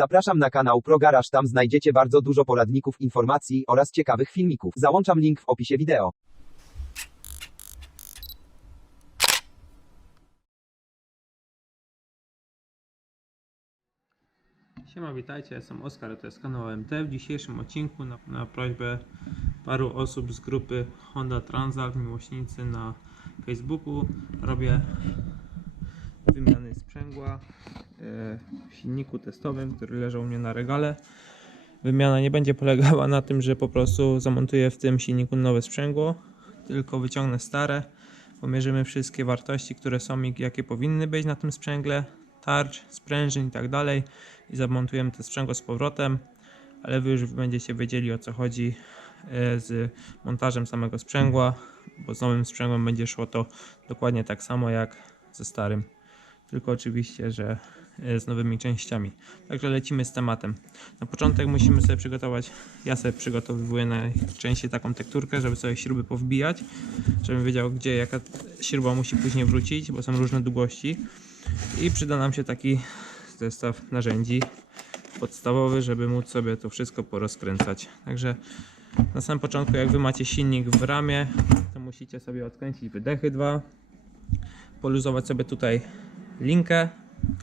Zapraszam na kanał ProGaraż, tam znajdziecie bardzo dużo poradników, informacji oraz ciekawych filmików. Załączam link w opisie wideo. Siema, witajcie, jestem Oskar, to jest kanał MT. W dzisiejszym odcinku na prośbę paru osób z grupy Honda Transalp miłośnicy na Facebooku robię wymiany sprzęgła w silniku testowym, który leżał u mnie na regale. Wymiana nie będzie polegała na tym, że po prostu zamontuję w tym silniku nowe sprzęgło, tylko wyciągnę stare, pomierzymy wszystkie wartości, które są i jakie powinny być na tym sprzęgle, tarcz, sprężyn i tak dalej, i zamontujemy to sprzęgło z powrotem, ale wy już będziecie wiedzieli, o co chodzi z montażem samego sprzęgła, bo z nowym sprzęgłem będzie szło to dokładnie tak samo jak ze starym, tylko oczywiście, że z nowymi częściami. Także lecimy z tematem. Na początek musimy sobie przygotować, ja sobie przygotowuję najczęściej taką tekturkę, żeby sobie śruby powbijać, żebym wiedział, gdzie jaka śruba musi później wrócić, bo są różne długości, i przyda nam się taki zestaw narzędzi podstawowy, żeby móc sobie to wszystko porozkręcać. Także na samym początku, jak wy macie silnik w ramie, to musicie sobie odkręcić wydechy dwa, poluzować sobie tutaj linkę,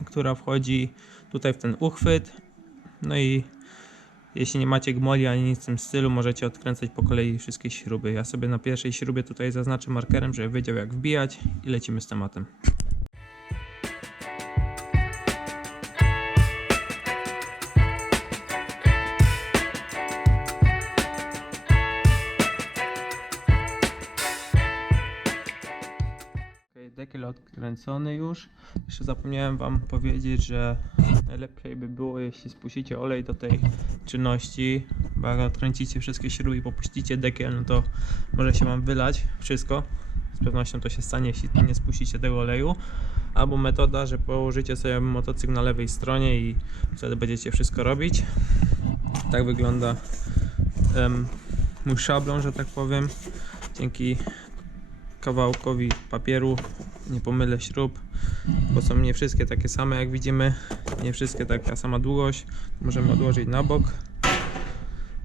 która wchodzi tutaj w ten uchwyt, no i jeśli nie macie gmoli ani nic w tym stylu, możecie odkręcać po kolei wszystkie śruby. Ja sobie na pierwszej śrubie tutaj zaznaczę markerem, żeby wiedział, jak wbijać, i lecimy z tematem. Dekiel odkręcony już. Jeszcze zapomniałem wam powiedzieć, że najlepiej by było, jeśli spuścicie olej do tej czynności, bo jak odkręcicie wszystkie śruby i popuścicie dekiel, no to może się wam wylać wszystko. Z pewnością to się stanie, jeśli nie spuścicie tego oleju. Albo metoda, że położycie sobie motocykl na lewej stronie i wtedy będziecie wszystko robić. Tak wygląda mój szablon, że tak powiem. Dzięki kawałkowi papieru nie pomylę śrub, bo są nie wszystkie takie same, jak widzimy, nie wszystkie taka sama długość. Możemy odłożyć na bok.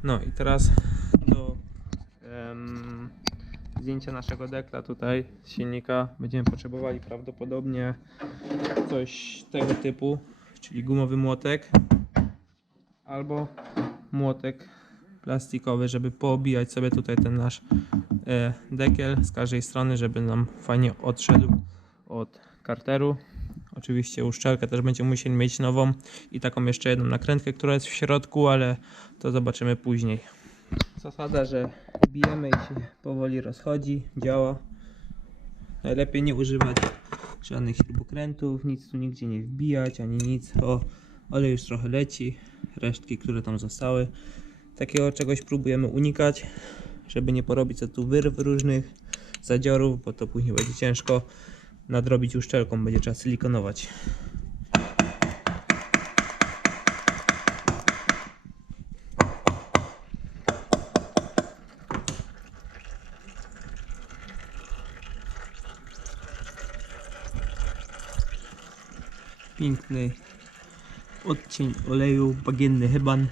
No i teraz do zdjęcia naszego dekla tutaj z silnika będziemy potrzebowali prawdopodobnie coś tego typu, czyli gumowy młotek albo młotek plastikowy, żeby poobijać sobie tutaj ten nasz dekiel z każdej strony, żeby nam fajnie odszedł od karteru. Oczywiście uszczelkę też będziemy musieli mieć nową i taką jeszcze jedną nakrętkę, która jest w środku, ale to zobaczymy później. Zasada, że bijemy i się powoli rozchodzi, działa. Najlepiej nie używać żadnych śrubokrętów, nic tu nigdzie nie wbijać, ani nic. Olej już trochę leci, resztki, które tam zostały. Takiego czegoś próbujemy unikać, żeby nie porobić co tu wyrw różnych zadziorów, bo to później będzie ciężko nadrobić uszczelką, będzie trzeba silikonować. Piękny odcień oleju, bagienny heban.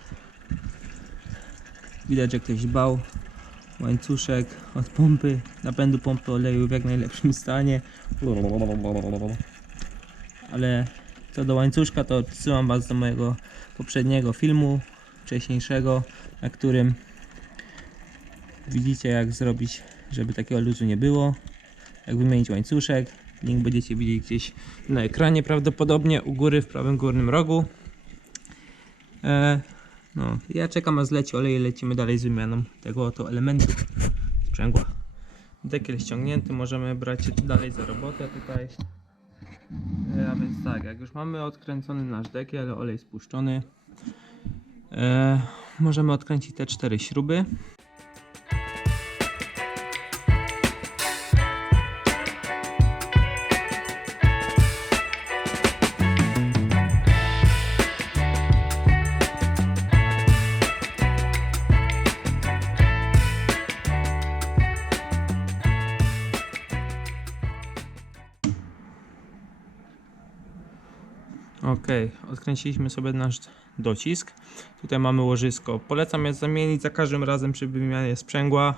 Widać, że ktoś dbał. Łańcuszek od pompy, napędu pompy oleju w jak najlepszym stanie. Ale co do łańcuszka, to odsyłam was do mojego poprzedniego filmu, wcześniejszego, na którym widzicie, jak zrobić, żeby takiego luzu nie było, jak wymienić łańcuszek. Link będziecie widzieli gdzieś na ekranie, prawdopodobnie u góry w prawym górnym rogu. No, ja czekam, aż zleci olej i lecimy dalej z wymianą tego oto elementu sprzęgła. Dekiel ściągnięty, możemy brać się dalej za robotę tutaj. A więc tak, jak już mamy odkręcony nasz dekiel, olej spuszczony, możemy odkręcić te 4 śruby. Ok, Ok, odkręciliśmy sobie nasz docisk. Tutaj mamy łożysko. Polecam je zamienić za każdym razem przy wymianie sprzęgła,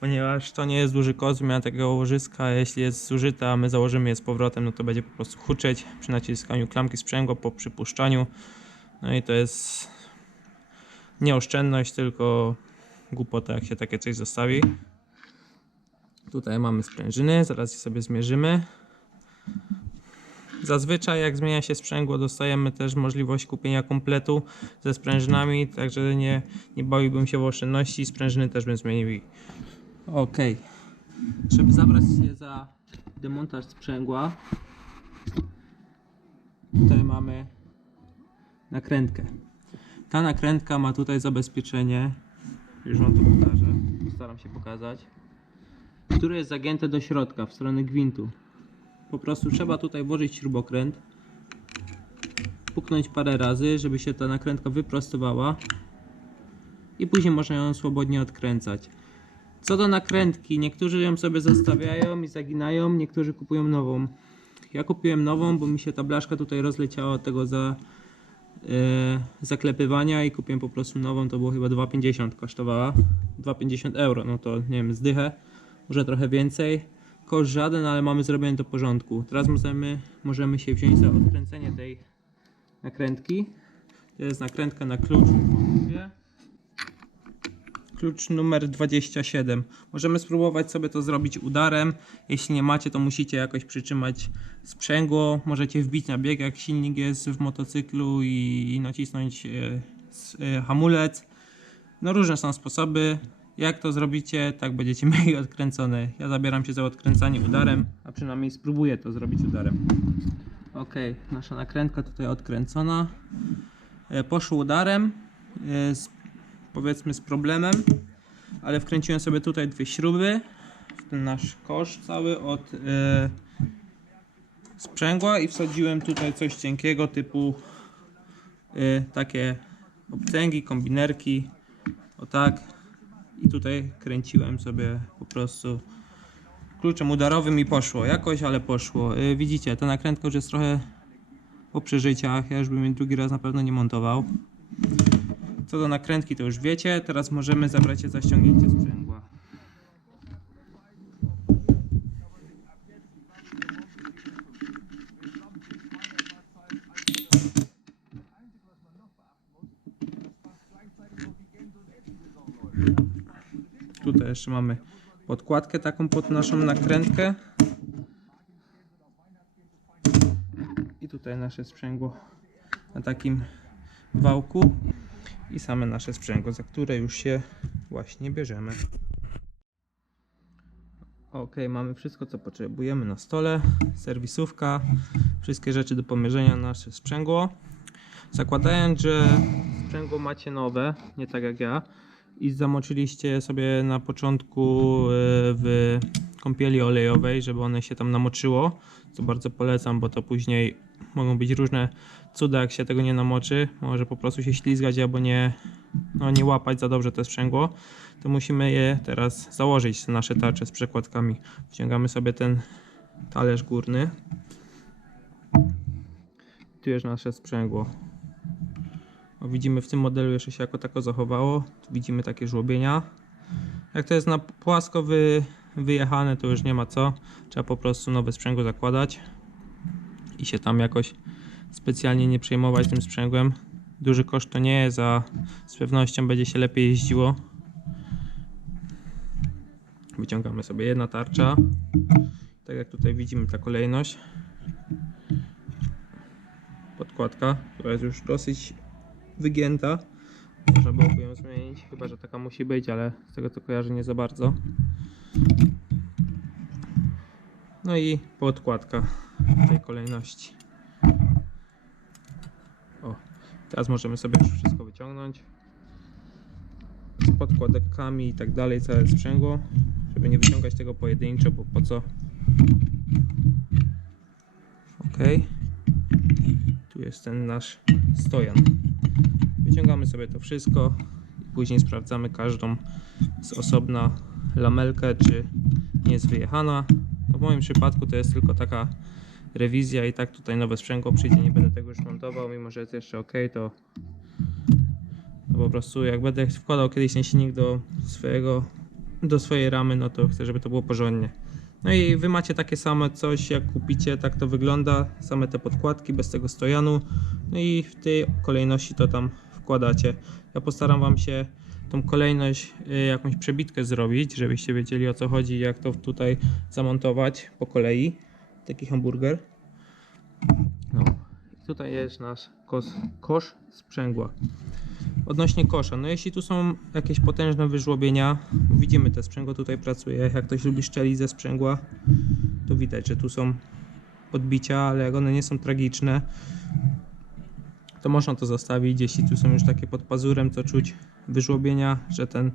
ponieważ to nie jest duży koszt wymiana takiego łożyska. A jeśli jest zużyte, a my założymy je z powrotem, no to będzie po prostu huczeć przy naciskaniu klamki sprzęgła, po przypuszczaniu. No i to jest nie oszczędność, tylko głupota, jak się takie coś zostawi. Tutaj mamy sprężyny, zaraz je sobie zmierzymy. Zazwyczaj jak zmienia się sprzęgło, dostajemy też możliwość kupienia kompletu ze sprężynami, także nie bawiłbym się w oszczędności, sprężyny też bym zmienił. Ok, żeby zabrać się za demontaż sprzęgła, tutaj mamy nakrętkę. Ta nakrętka ma tutaj zabezpieczenie, już wam to pokażę, postaram się pokazać, które jest zagięte do środka w stronę gwintu. Po prostu trzeba tutaj włożyć śrubokręt, puknąć parę razy, żeby się ta nakrętka wyprostowała i później można ją swobodnie odkręcać. Co do nakrętki, niektórzy ją sobie zostawiają i zaginają, niektórzy kupują nową. Ja kupiłem nową, bo mi się ta blaszka tutaj rozleciała od tego zaklepywania i kupiłem po prostu nową, to było chyba 2,50 kosztowała, 2,50 euro, no to nie wiem, zdychę, może trochę więcej. Koszt żaden, ale mamy zrobione do porządku. Teraz możemy się wziąć za odkręcenie tej nakrętki. To jest nakrętka na klucz. Klucz numer 27. Możemy spróbować sobie to zrobić udarem. Jeśli nie macie, to musicie jakoś przytrzymać sprzęgło. Możecie wbić na bieg, jak silnik jest w motocyklu i nacisnąć hamulec. No różne są sposoby. Jak to zrobicie, tak będziecie mieli odkręcone. Ja zabieram się za odkręcanie udarem, a przynajmniej spróbuję to zrobić udarem. Ok, nasza nakrętka tutaj odkręcona. Poszło udarem, powiedzmy z problemem, ale wkręciłem sobie tutaj dwie śruby w ten nasz kosz cały od sprzęgła i wsadziłem tutaj coś cienkiego typu takie obcęgi, kombinerki, o tak. I tutaj kręciłem sobie po prostu kluczem udarowym i poszło jakoś, ale poszło. Widzicie, ta nakrętka już jest trochę po przeżyciach, ja już bym jej drugi raz na pewno nie montował. Co do nakrętki to już wiecie, teraz możemy zabrać się za ściągnięcie sprzęgła. Tutaj jeszcze mamy podkładkę taką pod naszą nakrętkę. I tutaj nasze sprzęgło na takim wałku. I same nasze sprzęgło, za które już się właśnie bierzemy. Ok, mamy wszystko co potrzebujemy na stole. Serwisówka, wszystkie rzeczy do pomierzenia nasze sprzęgło. Zakładając, że sprzęgło macie nowe, nie tak jak ja, i zamoczyliście sobie na początku w kąpieli olejowej, żeby one się tam namoczyło, co bardzo polecam, bo to później mogą być różne cuda, jak się tego nie namoczy, może po prostu się ślizgać albo nie łapać za dobrze to sprzęgło, to musimy je teraz założyć, te nasze tarcze z przekładkami. Wciągamy sobie ten talerz górny, tu jest nasze sprzęgło. Widzimy, w tym modelu jeszcze się jako tako zachowało. Tu widzimy takie żłobienia. Jak to jest na płasko wyjechane, to już nie ma co. Trzeba po prostu nowe sprzęgło zakładać i się tam jakoś specjalnie nie przejmować tym sprzęgłem. Duży koszt to nie jest, a z pewnością będzie się lepiej jeździło. Wyciągamy sobie jedna tarcza. Tak jak tutaj widzimy, ta kolejność. Podkładka, która jest już dosyć wygięta. Można byłoby ją zmienić, chyba że taka musi być, ale z tego co kojarzę nie za bardzo. No i podkładka w tej kolejności. O, teraz możemy sobie już wszystko wyciągnąć. Z podkładkami i tak dalej, całe sprzęgło, żeby nie wyciągać tego pojedynczo, bo po co? Ok. Tu jest ten nasz stojan. Wyciągamy sobie to wszystko i później sprawdzamy każdą z osobna lamelkę, czy nie jest wyjechana. No w moim przypadku to jest tylko taka rewizja i tak tutaj nowe sprzęgło przyjdzie, nie będę tego już montował, mimo że jest jeszcze ok, to po prostu jak będę wkładał kiedyś ten silnik do swojej ramy, no to chcę, żeby to było porządnie. No i wy macie takie same coś, jak kupicie, tak to wygląda, same te podkładki bez tego stojanu, no i w tej kolejności to tam wkładacie. Ja postaram wam się tą kolejność, jakąś przebitkę zrobić, żebyście wiedzieli, o co chodzi, jak to tutaj zamontować po kolei, taki hamburger. No i tutaj jest nasz kosz sprzęgła. Odnośnie kosza, no jeśli tu są jakieś potężne wyżłobienia, widzimy te sprzęgło tutaj pracuje, jak ktoś lubi szczelić ze sprzęgła, to widać, że tu są podbicia, ale jak one nie są tragiczne, to można to zostawić. Jeśli tu są już takie pod pazurem, to czuć wyżłobienia, że ten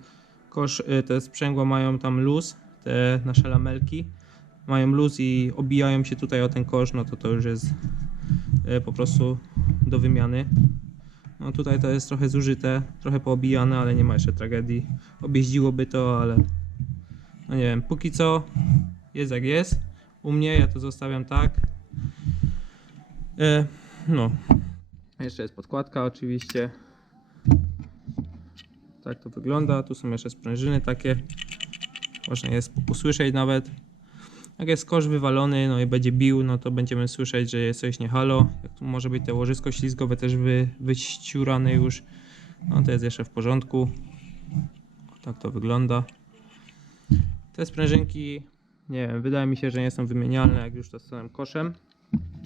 kosz, te sprzęgła mają tam luz, te nasze lamelki mają luz i obijają się tutaj o ten kosz, no to już jest po prostu do wymiany. No tutaj to jest trochę zużyte, trochę poobijane, ale nie ma jeszcze tragedii. Objeździłoby to, ale no nie wiem, póki co jest jak jest. U mnie ja to zostawiam tak. No, jeszcze jest podkładka oczywiście. Tak to wygląda. Tu są jeszcze sprężyny takie. Można je usłyszeć nawet. Jak jest kosz wywalony, no i będzie bił, no to będziemy słyszeć, że jest coś nie halo. Jak tu może być te łożysko ślizgowe też wyściurane już, no to jest jeszcze w porządku. Tak to wygląda. Te sprężynki, nie wiem, wydaje mi się, że nie są wymienialne, jak już to z całym koszem.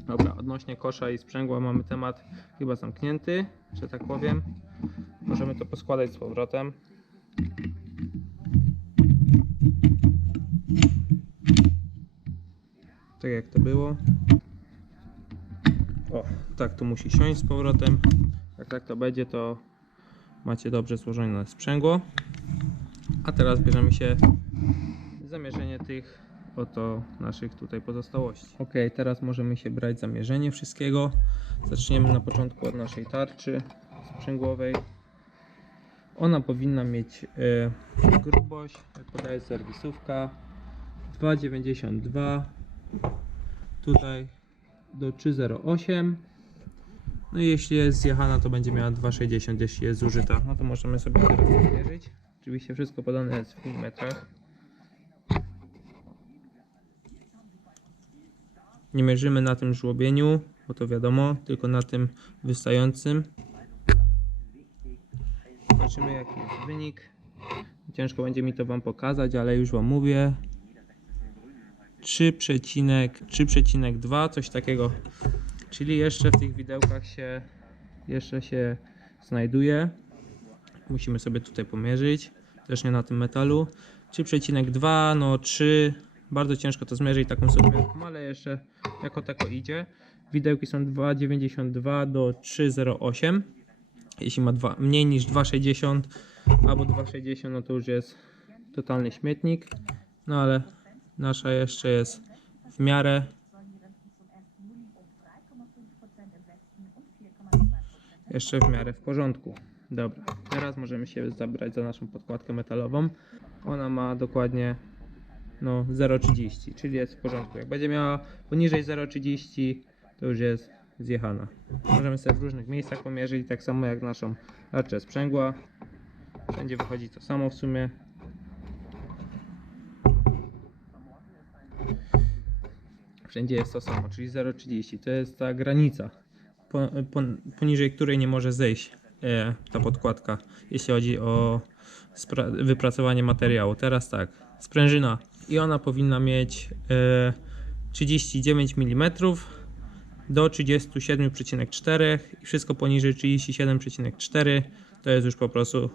Dobra, odnośnie kosza i sprzęgła mamy temat chyba zamknięty, że tak powiem. Możemy to poskładać z powrotem. Tak jak to było. O, tak to musi siąść z powrotem. Jak tak to będzie, to macie dobrze złożone sprzęgło. A teraz bierzemy się zamierzenie tych oto naszych tutaj pozostałości. Ok, teraz możemy się brać zamierzenie wszystkiego. Zaczniemy na początku od naszej tarczy sprzęgłowej. Ona powinna mieć grubość, jak podaje serwisówka, 2,92, tutaj do 3,08. No i jeśli jest zjechana, to będzie miała 2,60, jeśli jest zużyta. No to możemy sobie teraz zmierzyć. Oczywiście wszystko podane jest w milimetrach. Nie mierzymy na tym żłobieniu, bo to wiadomo, tylko na tym wystającym. Zobaczymy, jaki jest wynik. Ciężko będzie mi to wam pokazać, ale już wam mówię. 3,2, coś takiego. Czyli jeszcze w tych widełkach się znajduje. Musimy sobie tutaj pomierzyć. Też nie na tym metalu. 3,2, no 3. Bardzo ciężko to zmierzyć taką sobie, ale jeszcze jako tako idzie. Widełki są 2,92 do 3,08. Jeśli ma mniej niż 2,60 albo 2,60, no to już jest totalny śmietnik. No ale nasza jeszcze jest w miarę. Jeszcze w miarę w porządku. Dobra, teraz możemy się zabrać za naszą podkładkę metalową. Ona ma dokładnie no 0,30, czyli jest w porządku. Jak będzie miała poniżej 0,30, to już jest zjechana. Możemy sobie w różnych miejscach pomierzyć, tak samo jak naszą tarczę sprzęgła. Wszędzie wychodzi to samo w sumie. Wszędzie jest to samo, czyli 0,30. To jest ta granica, poniżej której nie może zejść ta podkładka, jeśli chodzi o wypracowanie materiału. Teraz tak, sprężyna i ona powinna mieć 39 mm do 37,4 i wszystko poniżej 37,4 to jest już po prostu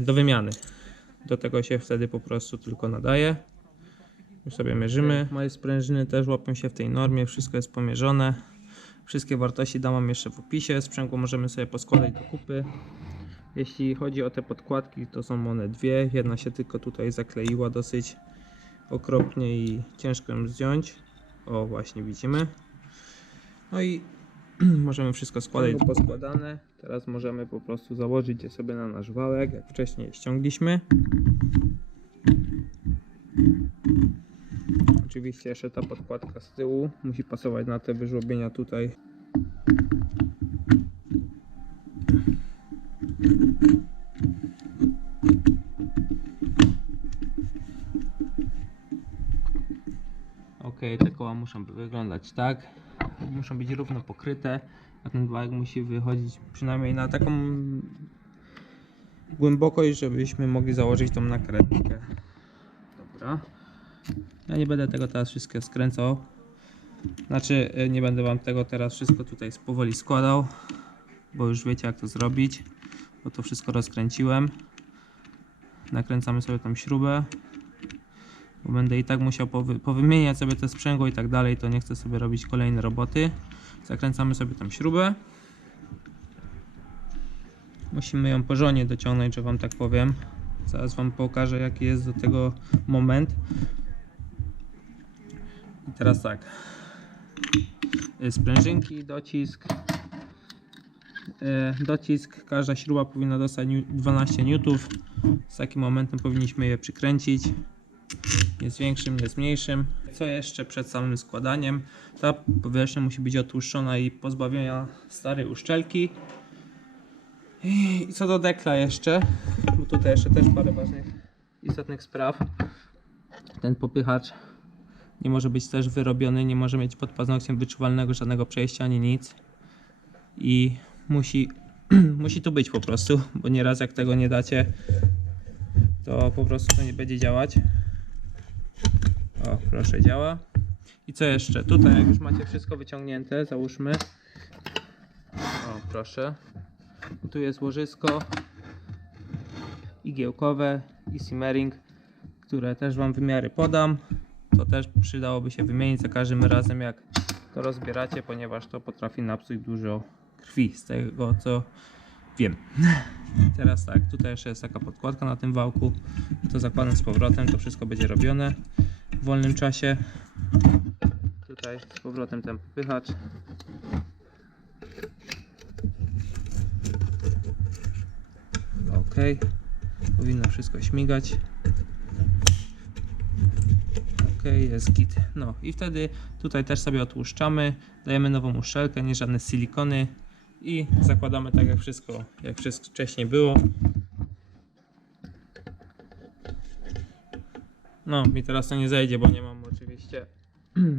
do wymiany. Do tego się wtedy po prostu tylko nadaje. Już sobie mierzymy. Moje sprężyny też łapią się w tej normie, wszystko jest pomierzone. Wszystkie wartości dam wam jeszcze w opisie. Sprzęgło możemy sobie poskładać do kupy. Jeśli chodzi o te podkładki, to są one dwie. Jedna się tylko tutaj zakleiła dosyć okropnie i ciężko ją zdjąć. O, właśnie widzimy. No i możemy wszystko składać poskładane. Teraz możemy po prostu założyć je sobie na nasz wałek, jak wcześniej ściągliśmy. oczywiście jeszcze ta podkładka z tyłu musi pasować na te wyżłobienia tutaj. Ok, te koła muszą wyglądać tak. Muszą być równo pokryte, a ten wałek musi wychodzić przynajmniej na taką głębokość, żebyśmy mogli założyć tą nakrętkę. Dobra. Ja nie będę tego teraz wszystkiego skręcał. Znaczy, nie będę wam tego teraz wszystko tutaj powoli składał, bo już wiecie jak to zrobić, bo to wszystko rozkręciłem. Nakręcamy sobie tą śrubę, bo będę i tak musiał powymieniać sobie te sprzęgło i tak dalej, to nie chcę sobie robić kolejne roboty. Zakręcamy sobie tą śrubę. Musimy ją porządnie dociągnąć, że wam tak powiem. Zaraz wam pokażę jaki jest do tego moment. I teraz tak. Sprężynki, docisk. Docisk, każda śruba powinna dostać 12 N. Z takim momentem powinniśmy je przykręcić. Nie z większym, nie z mniejszym. Co jeszcze przed samym składaniem? Ta powierzchnia musi być otłuszczona i pozbawiona starej uszczelki. I co do dekla jeszcze, bo tutaj jeszcze też parę ważnych, istotnych spraw. Ten popychacz nie może być też wyrobiony, nie może mieć pod paznokciem wyczuwalnego żadnego przejścia ani nic. I musi tu być po prostu, bo nieraz jak tego nie dacie, to po prostu to nie będzie działać. O, proszę, działa. I co jeszcze? Tutaj jak już macie wszystko wyciągnięte, załóżmy. O, proszę. Tu jest łożysko igiełkowe i simmering, które też wam wymiary podam. To też przydałoby się wymienić za każdym razem jak to rozbieracie, ponieważ to potrafi napsuć dużo krwi, z tego co wiem. Teraz tak, tutaj jeszcze jest taka podkładka na tym wałku. To zakładam z powrotem, to wszystko będzie robione w wolnym czasie. Tutaj z powrotem ten popychacz. Ok, powinno wszystko śmigać. Ok, jest git. No i wtedy tutaj też sobie otłuszczamy, dajemy nową uszczelkę, nie żadne silikony i zakładamy tak jak wszystko wcześniej było. No i teraz to nie zejdzie, bo nie mam oczywiście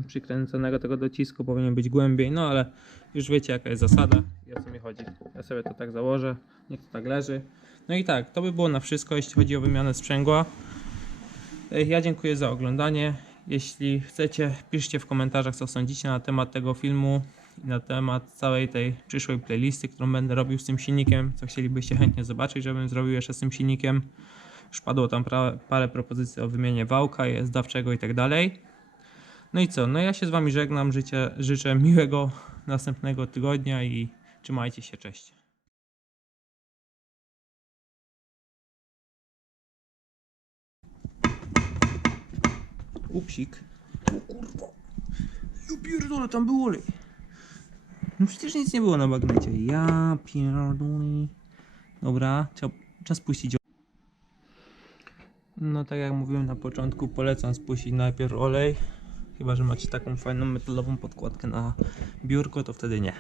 przykręconego tego docisku, powinien być głębiej, no ale już wiecie jaka jest zasada i o co mi chodzi. Ja sobie to tak założę, niech to tak leży. No i tak, to by było na wszystko, jeśli chodzi o wymianę sprzęgła. Ja dziękuję za oglądanie. Jeśli chcecie, piszcie w komentarzach co sądzicie na temat tego filmu i na temat całej tej przyszłej playlisty, którą będę robił z tym silnikiem, co chcielibyście chętnie zobaczyć, żebym zrobił jeszcze z tym silnikiem. Już padło tam parę propozycji o wymianie wałka, zdawczego i tak dalej. No i co, no ja się z wami żegnam, życzę miłego następnego tygodnia i trzymajcie się, cześć. Upsik. O kurwa. Ja pierdolę, tam był olej. No przecież nic nie było na bagnecie. Ja pierdolę. Dobra, czas puścić. No tak jak mówiłem na początku, polecam spuścić najpierw olej. Chyba że macie taką fajną metalową podkładkę na biurko, to wtedy nie.